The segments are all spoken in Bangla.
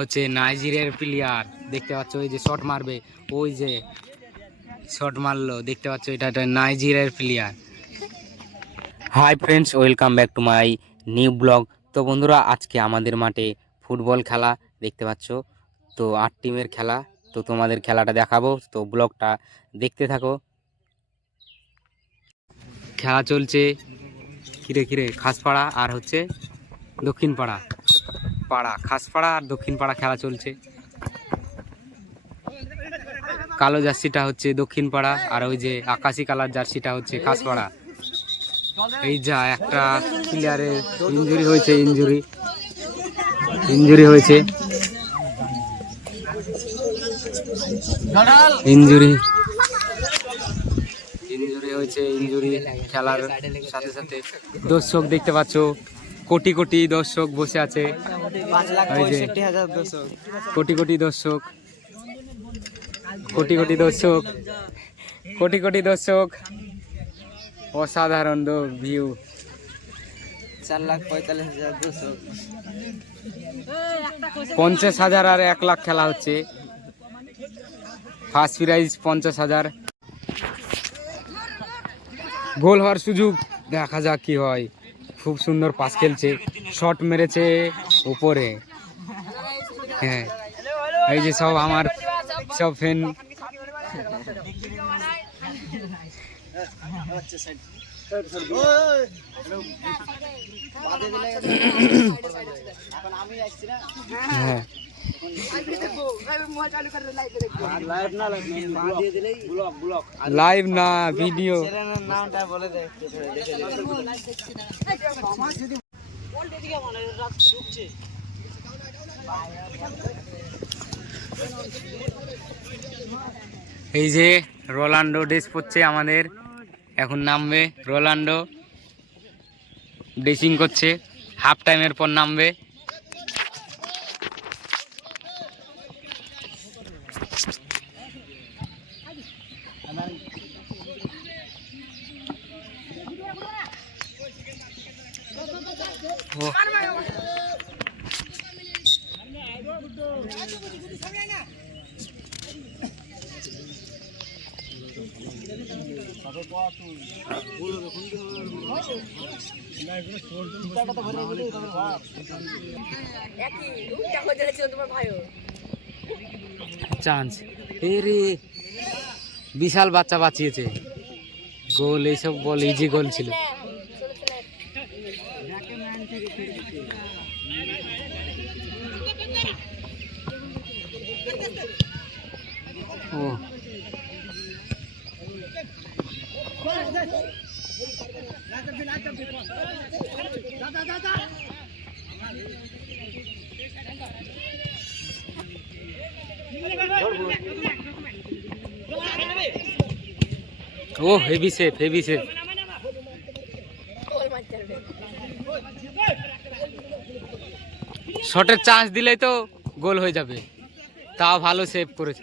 হচ্ছে নাইজেরিয়ার প্লেয়ার দেখতে পাচ্ছ ওই যে শট মারবে, ওই যে শট মারলো, দেখতে পাচ্ছ এটা একটা নাইজেরিয়ার player hi friends welcome back to my new blog তো বন্ধুরা, আজকে আমাদের মাঠে ফুটবল খেলা, দেখতে পাচ্ছ? তো আট টিমের খেলা, তো তোমাদের খেলাটা দেখাবো। তো ব্লগটা দেখতে থাকো। খেলা চলছে, কিরে কিরে, খাসপাড়া আর হচ্ছে দক্ষিণ পাড়া পাড়া খাসপাড়া আর দক্ষিণ পাড়া খেলা চলছে। কালো জার্সিটা হচ্ছে দক্ষিণ পাড়া আর ওই যে আকাশি কালার জার্সিটা হচ্ছে খাসপাড়া। এই যা একটা প্লেয়ারের ইঞ্জুরি হয়েছে ইঞ্জুরি ইঞ্জুরি হয়েছে। ইঞ্জুরি ইঞ্জুরি হয়েছে ইঞ্জুরি খেলার সাথে সাথে। দর্শক দেখতে পাচ্ছ কোটি কোটি দর্শক বসে আছে। কোটি কোটি দর্শক। কোটি কোটি দর্শক। কোটি কোটি দর্শক। অসাধারণ ভিউ চার লাখ পঁয়তাল্লিশ হাজার পঞ্চাশ হাজার আর এক লাখ খেলা হচ্ছে। ফার্স্ট প্রাইজ পঞ্চাশ হাজার। গোল হওয়ার সুযোগ। দেখা যাক কি হয়। খুব সুন্দর পাস খেলছে। শট মেরেছে উপরে। হ্যাঁ। এই যে সব আমার সব ফ্যান হ্যাঁ। লাইভ না ভিডিও। এই যে রোলান্ডো ড্রেস পড়ছে আমাদের। এখন নামবে রোলান্ডো ড্রেসিং করছে। হাফ টাইমের পর নামবে। চান্স। এ রে বিশাল বাচ্চা বাঁচিয়েছে। গোল এইসব বল ইজি গোল ছিল। ও। ও হেভি সেফ হেভি সেফ শটের চান্স দিলেই তো গোল হয়ে যাবে। তাও ভালো সেভ করেছে।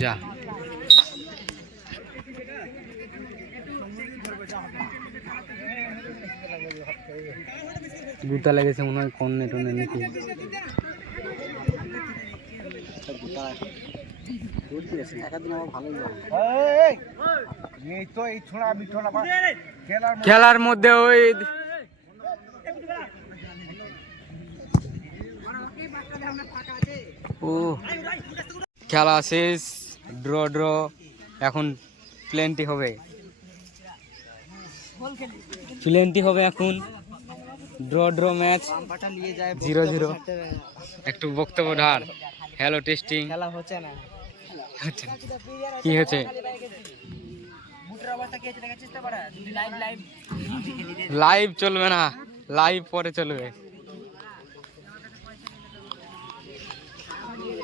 যা। গুতা লেগেছে মনে হয় কোন নেটনে নাকি? খেলার মধ্যে ওই ও, খেলা শেষ ড্র ড্র এখন প্লেনটি হবে। প্লেনটি হবে এখন। Draw draw match zero zero. একটু বক্তব্য ঢার হ্যালো টেস্টিং খেলা হচ্ছে না। কি হয়েছে? লাইভ চলবে না। লাইভ পরে চলবে।